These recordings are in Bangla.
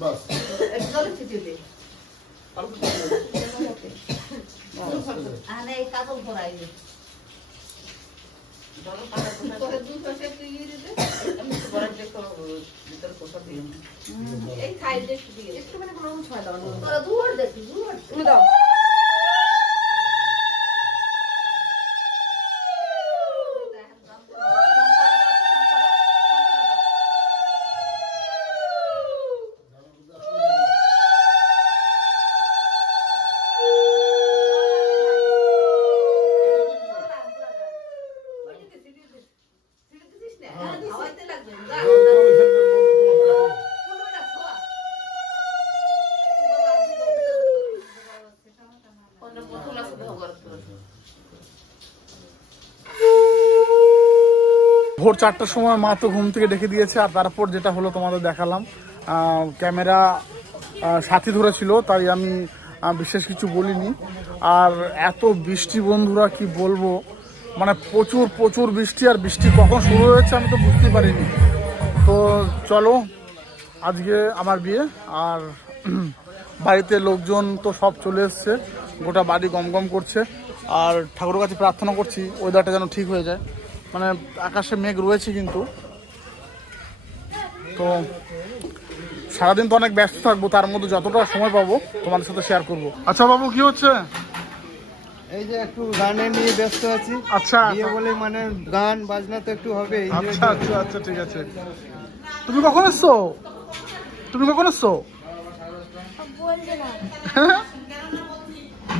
বাস এই কাজল ভরাই এই খাই একটু মানে কোনো ছয় দাও দুয়ার দেখি তুমি দাও ভোর 4টার সময় মা তো ঘুম থেকে ডেকে দিয়েছে। আর তারপর যেটা হলো তোমাদের দেখালাম, ক্যামেরা সাথী ধরেছিল, তাই আমি বিশেষ কিছু বলিনি। আর এত বৃষ্টি বন্ধুরা কি বলবো, মানে প্রচুর প্রচুর বৃষ্টি। আর বৃষ্টি কখন শুরু হয়েছে আমি তো বুঝতে পারিনি। তো চলো, আজকে আমার বিয়ে, আর বাড়িতে লোকজন তো সব চলে এসছে, গোটা বাড়ি গমগম করছে। আর ঠাকুরের কাছে প্রার্থনা করছি ওয়েদারটা যেন ঠিক হয়ে যায়। মানে আকাশে মেঘ রয়েছে কিন্তু। তো সারাদিন তো অনেক ব্যস্ত থাকবো, তার মধ্যে যতটা সময় পাবো তোমাদের সাথে শেয়ার করবো। আচ্ছা বাবু, কি হচ্ছে? এই যে একটু গানে নিয়ে ব্যস্ত আছি। আচ্ছা, বিয়ে বলে মানে গান বাজনা তো একটু হবে। আচ্ছা আচ্ছা আচ্ছা, ঠিক আছে। তুমি কখন এসছো? তুমি কখন এসছো?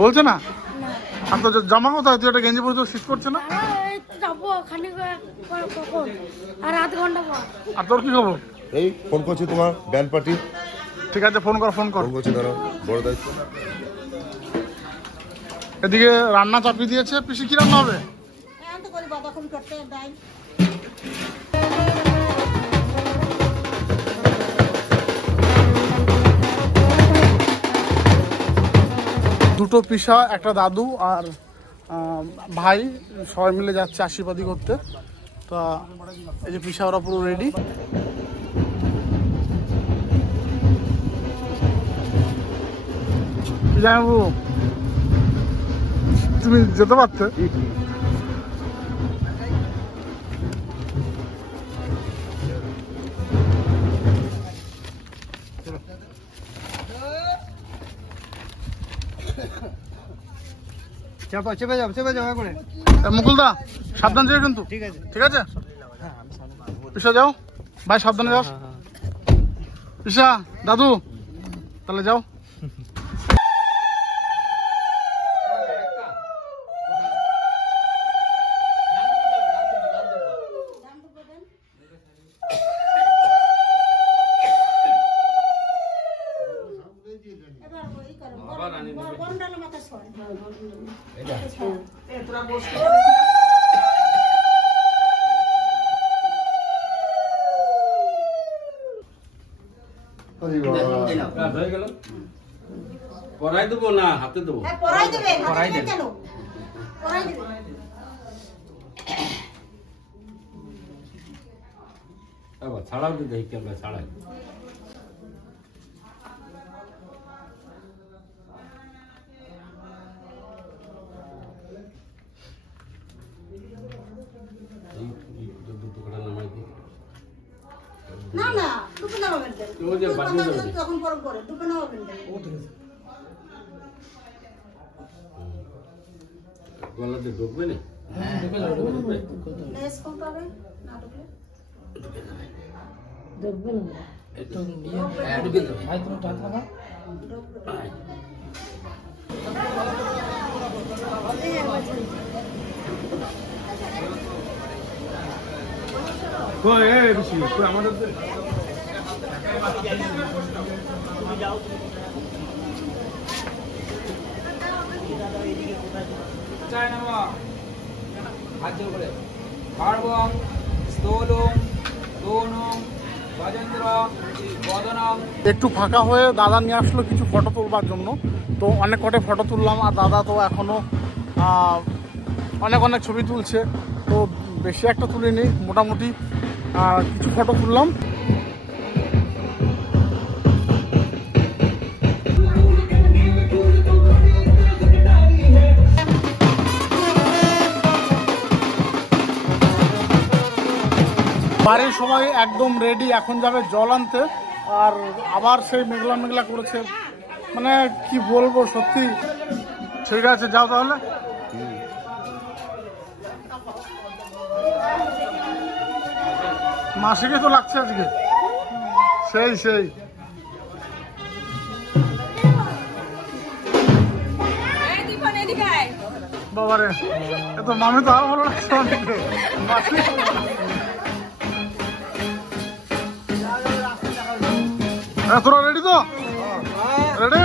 বলছে না? আর তো জামা কোথায়? তুই একটা গেঞ্জি পরে তো শীত করছে না? আর তোর কি খবর? এই ফোন করছি তোমার ব্যান্ড পার্টি। ঠিক আছে, ফোন কর ফোন কর। ফোন করছি, ধরো, বড় দায়িত্ব। এদিকে রান্না চাপিয়ে দিয়েছে। পিসি কি রান্না হবে? দুটো পিসা, একটা দাদু আর ভাই, সবাই মিলে যাচ্ছে আশীর্বাদী করতে। তা এই যে পিসা ওরা পুরো রেডি। জানাবো তুমি যেতে পারতে। চেপে যাও করে। মুকুলদা সাবধান যাও কিন্তু। ঠিক আছে ঠিক আছে, পিসা যাও ভাই, সাবধানে যাও। পিসা দাদু তাহলে যাও। পরাই দেবো না হাতে দেবো? পরাই দেবে, কেন পরাই দেবে। ছাড়াও তো দেখি ক্যামেরা ছাড়াই। না না, দুটো নামাবেন তখন পরম করে দুটো নামাবেন। গলাতে ঢুকবে না? নেস কম পাবে না ঢুকলে ঢুকবে না। একটু ঢুকে যাবে। ভাই তুমি টাকা লাগা। কই এই বেশি কই আমাদের যাও। চাই না বাবা, হাত জোর করে পার্বং স্থূলং দোনং গজেন্দ্রং বদনং। একটু ফাঁকা হয়ে দাদা নিয়ে আসলো কিছু ফটো তুলবার জন্য। তো অনেক কটা ফটো তুললাম, আর দাদা তো এখনও অনেক অনেক ছবি তুলছে। তো বেশি একটা তুলিনি, মোটামুটি কিছু ফটো তুললাম। বাড়ির সবাই একদম রেডি, এখন যাবে জল আনতে। আর আবার সেই মেঘলা মেঘলা করেছে, মানে কি বলবো সত্যি। ঠিক আছে, যাও তাহলে। মাসিকে তো লাগছে আজকে, সেই বাবারে, এত মামি তো আরো ভালো লাগছে অনেকে। মাসি তোরা রেডি তো? রেডি,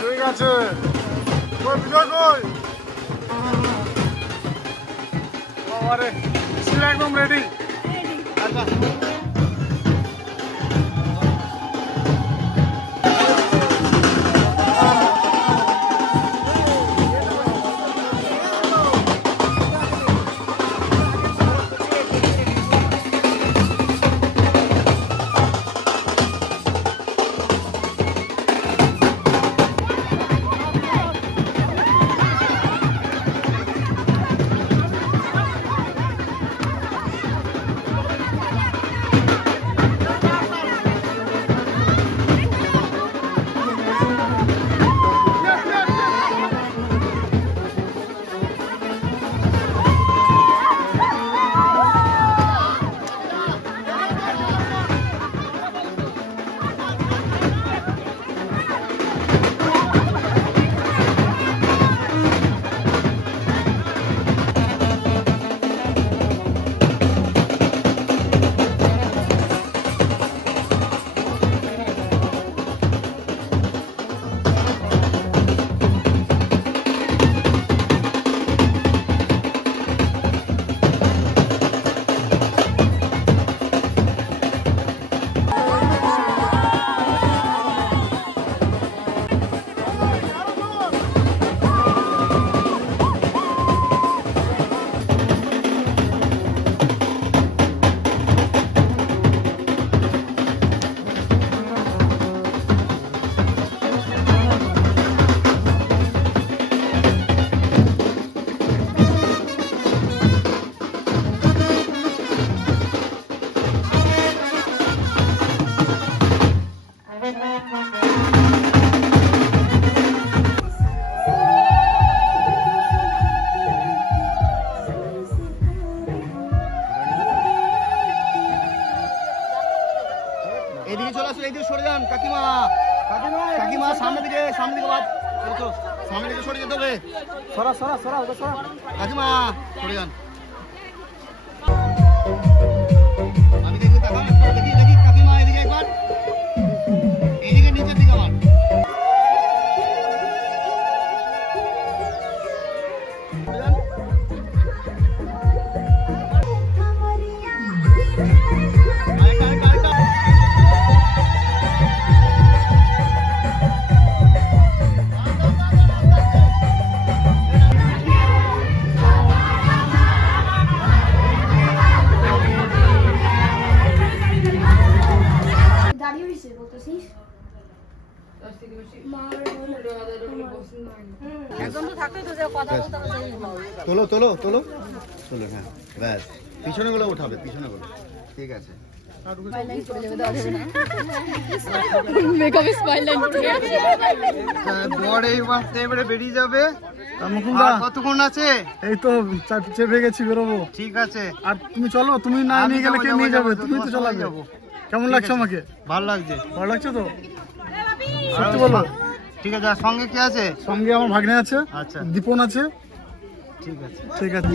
ঠিক আছে। বিজয় কই? বাবারে, একদম রেডি। এদিকে চলে আসো, এইদিকে সরে যান। কাকিমা কাকিমা সামনে দিকে বাদ, সামনে দিকে সরে যেতে হবে। সরা কাকিমা সরে যান। আমি দেখি কাকিমা এদিকে একবার, এইদিকে নিচের দিকে আবার। তোলো হ্যাঁ, ব্যাস পিছনে গুলো উঠাবে, পিছনে গুলো। ঠিক আছে, এবারে বেরিয়ে যাবে। কতক্ষণ আছে? এই তো চেপে গেছি, বেরোবো। ঠিক আছে, আর তুমি চলো, তুমি না নিয়ে গেলে কে নিয়ে যাবে? তুমি তো চলে যাবো। কেমন লাগছে আমাকে? ভালো লাগছে তো, সত্যি বলো। ঠিক আছে, আর সঙ্গে কি আছে? সঙ্গে আমার ভাগ্নে আছে, আচ্ছা, দীপন আছে। ঠিক আছে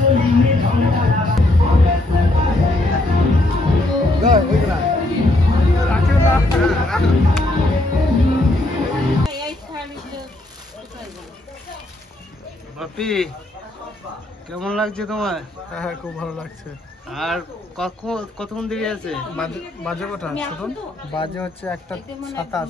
চলি বাপি কেমন লাগছে তোমার? হ্যাঁ খুব ভালো লাগছে। আর কতক্ষণ দেরি আছে? বাজে কটা ছোটন? বাজে হচ্ছে 1:27।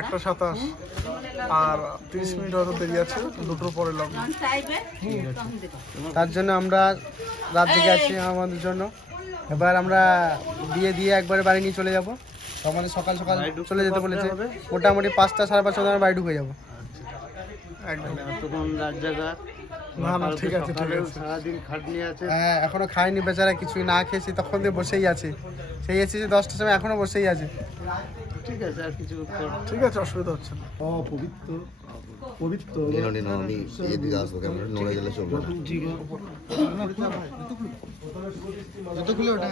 1:27 আর 30 মিনিট হয়তো দেরি আছে, 2টোর পরে লাগবে। তার জন্য আমরা রাত দিকে আছি আমাদের জন্য। এবার আমরা বিয়ে দিয়ে একবারে বাড়ি নিয়ে চলে যাব। আমাদের সকাল সকাল চলে যেতে বলেছে, মোটামুটি 5টা 5:30 আমরা বাড়ি ঢুকে যাবো। একদম। তখন রাত জায়গা না না ঠিক আছে ঠিক আছে। সারাদিন খাটনি আছে। হ্যাঁ এখনো খাইনি বেচারা, কিছুই না খেয়েছি, তখন দিয়ে বসেই আছে। সেই এসেছে 10টার সময়, এখনো বসেই আছে। ঠিক আছে আর কিছু ঠিক আছে, অসুবিধা হচ্ছে না। পবিত্র পবিত্র আমি এদিকে আসবো, ক্যামেরা নড়ে গেলে চলবে না। জুতো খুলে ওঠা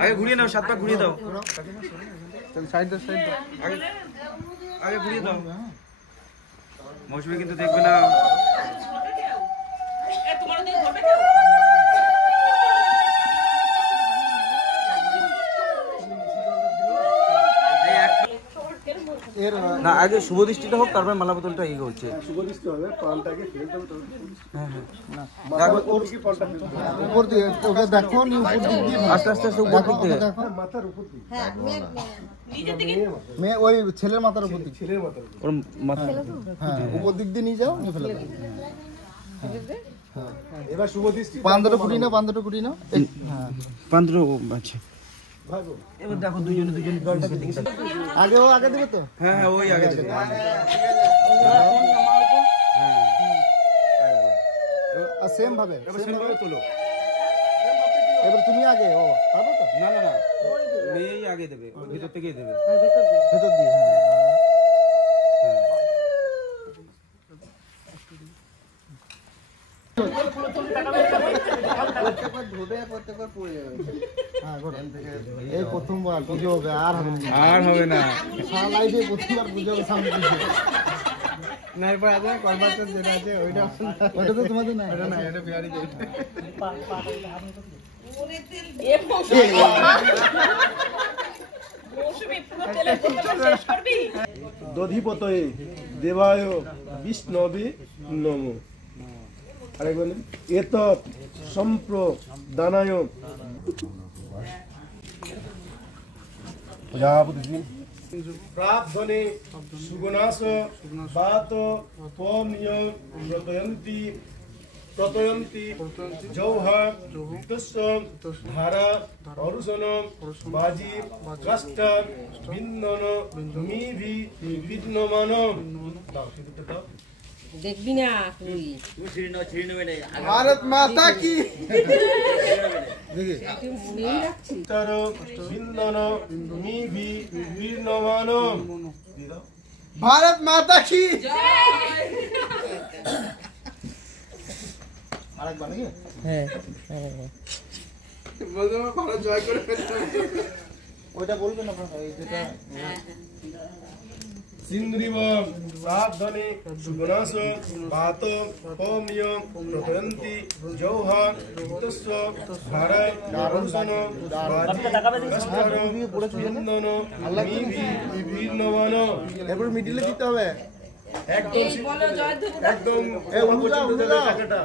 আগে ঘুরিয়ে নাও, 7 পা ঘুরিয়ে দাও, সাইড আগে ঘুরিয়ে দাও। মৌসুমী কিন্তু দেখবে না। না আগে শুভ দৃষ্টিটা হোক, তারপর মালা বোতলটা ইয়ে হচ্ছে। শুভদৃষ্টি হবে, পানটাকে ফেলতে হবে। উপর দিয়ে ওকে দেখো, নি উপর দিক দিয়ে আস্তে আস্তে আস্তে উপর দিক থেকে মাথার উপর দিকে। মেয়ে ওই ছেলের মাথার উপর দিক, ছেলের মাথার উপর। ওর মাথা। হ্যাঁ উপর দিক দিয়ে নিয়ে যাও, নিয়ে ফেলে দাও। এবার শুভদৃষ্টি 15টা কুড়ি না, 15টা কুড়ি না। হ্যাঁ 15 আছে। এবার দেখো দুজনে জলটা দিকে। আগে ও আগে দিবে তো। হ্যাঁ হ্যাঁ ওই আগে দেবে। আর সেম ভাবে সেমভাবে তোলো। এবার তুমি আগে, ও পারবে তো? না না না, মেয়েই আগে দেবে, ওর ভিতর থেকেই দেবে। ভেতর দিয়ে। এই প্রথমবার পুজো হবে, আর হবে না। আর হবে না। সারা লাইফে প্রথমবার পুজো হবে সামনে পুজো। না এরপর আছে কর্মাচার যেটা আছে ওইটা ওটা তো তোমাদের না, ওটা না, এটা বিহারি দেবে। দধিপতয়ে দেবায় বিষ্ণবে নমো। আরেকবার এতৎ সম্প্রদানায় প্রাবধনে সুগুণাস বাত পমনিয় প্রতয়ন্তি জৌহা তুস্য ধারা অরুষণ বাজি কাষ্ঠ বিন্দন মিভি বিঘ্নমান। দেখবি না তুই ভারত মাতা কি। তর বিন্দন মিভি বিঘ্নমান। ভারত মাতা কি। আরেকবার নাকি? হ্যাঁ ভারত জয় করে ফেলতে ওইটা বলবেন আপনারা, এই যেটা সিন্দ্রিবম প্রাবধনে সুগুণাস বাত পমনিয় প্রতয়ন্তি জৌহা তুস্য ধারা অরুষণ বাজি কাষ্ঠ বিন্দন মিভি বিঘ্নমান। এরপর মিডিলে দিতে হবে একদম একদম এ উল্টা টাকাটা